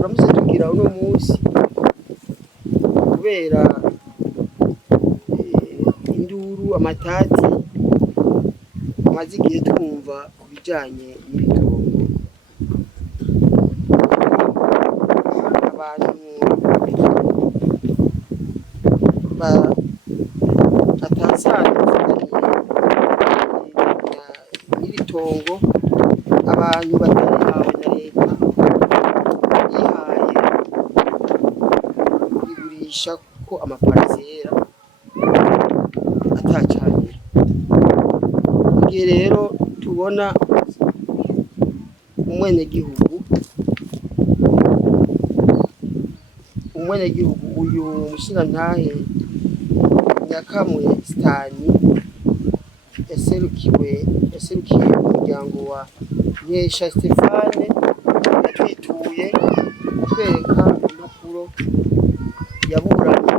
turamutse tugira uno munsi kubera induru amatati amaze igihe twumva ku bijyanye n'ibitongo abantu batasanzwe n'ibitongo abantu batahawe na leta bihaye bigurisha ko amaparasera atacanira. Igihe rero tubona umwenegihugu uyu mushingantahe Nyakamwe Sitani yaserukiye umuryango wa Nkesha Stéphane yatwituye twereka impapuro yaburanye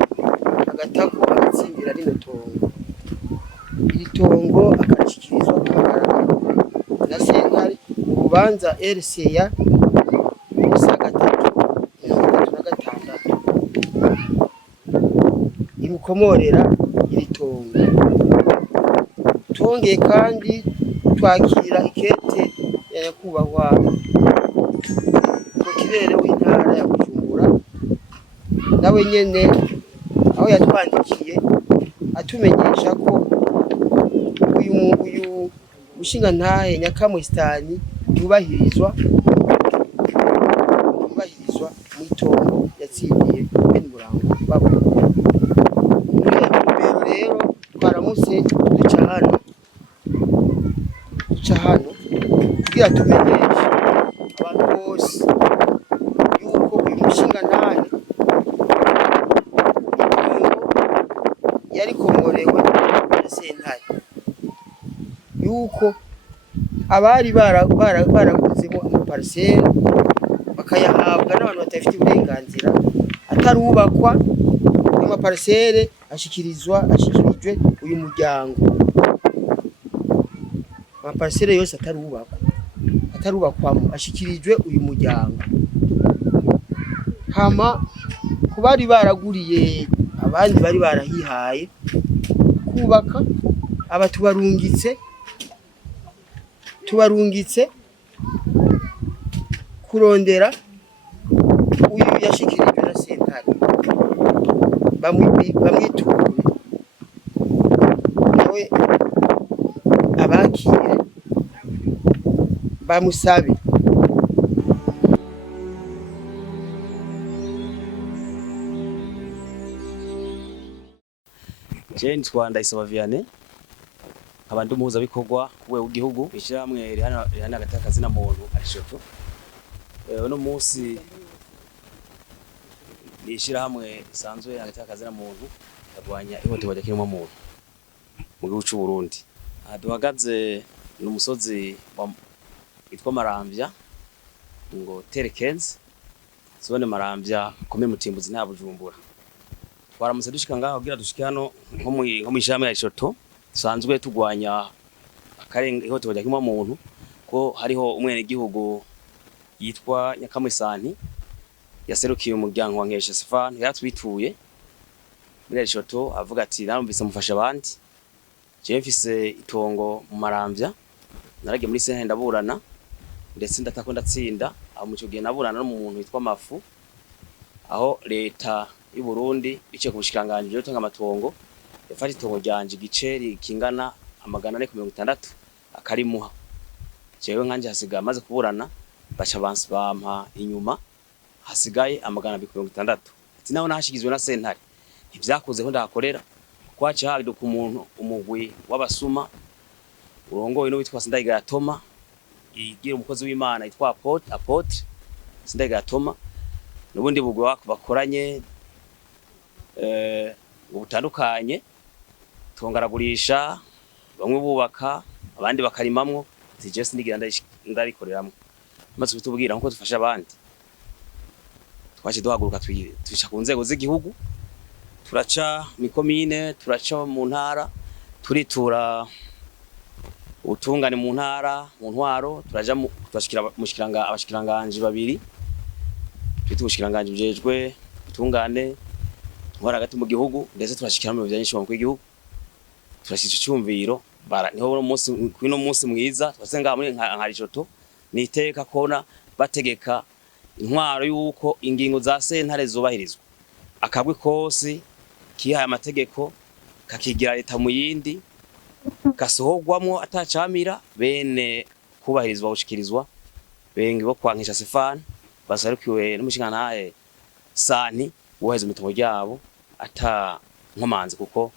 agatako agatsindira rino tongo. Iri tongo akarishyikirizwa ku mugaragaro na sentare mu rubanza RCA gusa 336 imukomorera iri tongo. Tongeye kandi twakira ikete ya nyakubahwa Prokirere w'intara ya Bujumbura nawe nyene aho yatwandikiye atumenyesha ko uyu mushingantahe Nyakamwe Sitani yubahirizwa mu itongo yatsindiye bene Murango babo. Rero twaramutse duca hano kugira tumenyeshe abantu bose yuko uyu mushingantahe yari komorewe na sentare, yuko abari baraguzemo amaparasera bakayahabwa n'abantu batafite uburenganzira atarubakwa amaparasere ashikirijwe uyu muryango. Amaparasere yose atarubakwamo ashikirijwe uyu muryango. Hama kubari baraguriye abandi bari barahihaye kubaka aba tubarungitse kurondera uyu yashikirijwe na sentare bamwiture nawe abakire bamusabe. Jane Ndayisaba Vianney abandi umuhuza bikorwa kuwe w'igihugu ishyirahamwe rihana agatakazi na muntu arishoto. Uno munsi ni ishyirahamwe isanzwe agatakazi na muntu yarwanya ihohoterwa ry'ikiremwa muntu mu gihugu cy'u Burundi. Duhagaze n'umusozi witwa Maramvya ngo Terekenze zone Maramvya kome Mutimbuzi na Bujumbura. Twaramutse dushika ngaho kugira dushike hano nko mu ishyirahamwe ya Ishoto sanzwe tugwanya akarenga ihohoterwa ry'ikiremwa muntu ko hariho umwenegihugu yitwa Nyakamwe Sitani yaserukiye umuryango wa Nkesha Stéphane yatwituye muri Ishoto avuga ati narumvise mufasha abandi je mfise itongo mu Maramvya naragiye muri sentare ndaburana ndetse ndatako ndatsinda aho mu cyo gihe naburana n'umuntu witwa Mafu aho leta y'u Burundi biciye ku bushikanganje byo gutanga amatongo yafata itongo ryanje igiceri kingana 460 akarimuha. Jewe nkanje hasigaye maze kuburana baca bampa inyuma hasigaye 460 ati naho nahashigizwe na sentare ivyakoze ko ndakorera kwaca habiduka umuntu umugwi w'abasuma urongoye no witwa Sindayigaya Toma igira umukozi w'Imana yitwa Apotre Sindayigaya Toma n'ubundi bugwi bakoranye ubutandukanye tongaragurisha bamwe bubaka abandi bakarimamwo zije sindigira ndarikoreramwe maze bitubwira nko dufasha abandi twaje duhaguruka twisha ku nzego z'igihugu turaca mikomine turaca mu ntara turitura ubutungane mu ntara mu ntwaro turaja turashikira abashikiranganje babiri twite ubushikiranganje bujejwe utungane ntwara hagati mu gihugu ndetse turashikira mu bijanye n'ishobora kw'igihugu turashitse icyumviro niho no munsi mwiza twasenga muri nka Rishoto niteka kona bategeka intwaro yuko ingingo za sentare zubahirizwa akabwe kose kihaye amategeko kakigira leta mu yindi gasohogwamwo atacamira bene kubahirizwa gushikirizwa bengi bo kwankisha Stefan basarukiwe n'umushingantahe Sani waheze imitungo ryabo ata nkomanzi kuko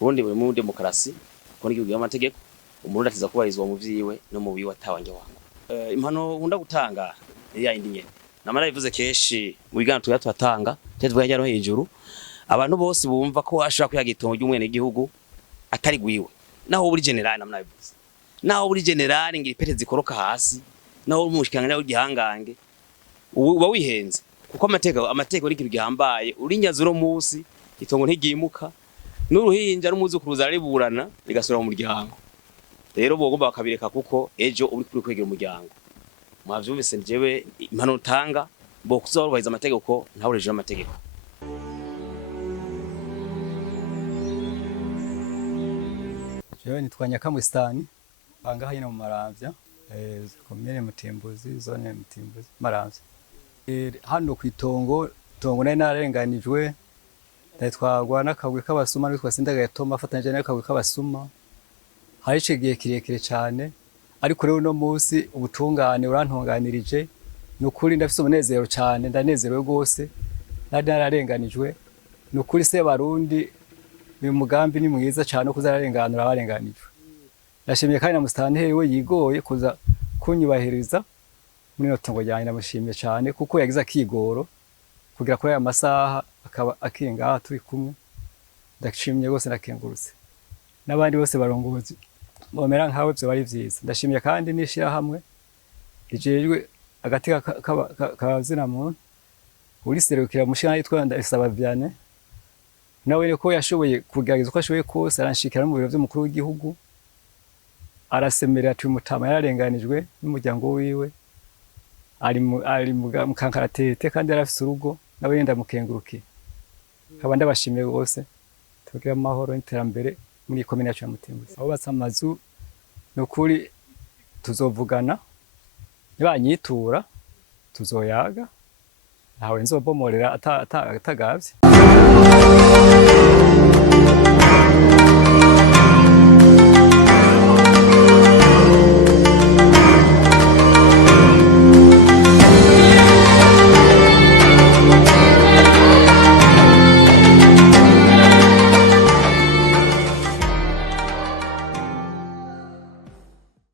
ubundi buri mu demokarasi ko n'igihugu y'amategeko umuntu atiza kubahirizwa mu vyiwe no mu biwe atawanje wangu. Impano nkunda gutanga ya indi nyene namara bivuze keshi mu biganiro turatanga tuvuga njya no hejuru abantu bose bumva ko ashaka kuyaga itongo ry'umwene gihugu atari gwiwe naho buri general namna bivuze naho buri general ngira ipete zikoroka hasi naho umushikangana w'igihangange uba wihenze kuko amateko ari gihambaye urinyaza uro munsi itongo ntigimuka n'uruhinja n'umuzi kuruza riburana rigasura mu muryango rero bogomba bakabireka kuko ejo uri kuri kwegera umuryango mwavyumvise njewe impano tanga bo kuzorubahiriza amategeko ntawureje amategeko. Jewe nitwa Nyakamwistani anga hino mu Maramvya komine Mutimbuzi zone Mutimbuzi Maramvya hano kwitongo nari narenganijwe nditwagwa n'akagwi k'abasuma n'itwa Sindagaye Toma afatanyije n'akagwi k'abasuma hari igihe kirekire cyane ariko rero no munsi ubutungane urantunganirije nukuri ndafise umunezero cyane ndanezerewe gose nari nararenganijwe nukuri se barundi uyu mugambi ni mwiza cyane kuzararenganura abarenganijwe ndashimiye kandi na Mustanteri we yigoye kuza kunyubahiriza muri no tongo ryanye namushimiye cyane kuko yagize akigoro kugira ko aya masaha akaba akinga turi kumwe ndashimye gose nakengurutse n'abandi bose barongozi bomera nkawe byo bari vyiza ndashimiye kandi nishira hamwe rijejwe agati kazina muntu uri serukira mushana yitwa Ndayisaba Vianney nawe ko yashoboye kugerageza uko ashoboye kose aranshikira mu biro by'umukuru w'igihugu arasemerera ati umutama yararenganijwe n'umuryango wiwe ari mu kankaratete kandi arafise urugo nawe yenda mukenguruki kaba ndabashimiye gose tugira amahoro n'iterambere muri komine yacu ya Mutimbuzi aho batsa amazu nukuri tuzovugana nibanyitura tuzoyaga ntawe nzobomorera atagavye.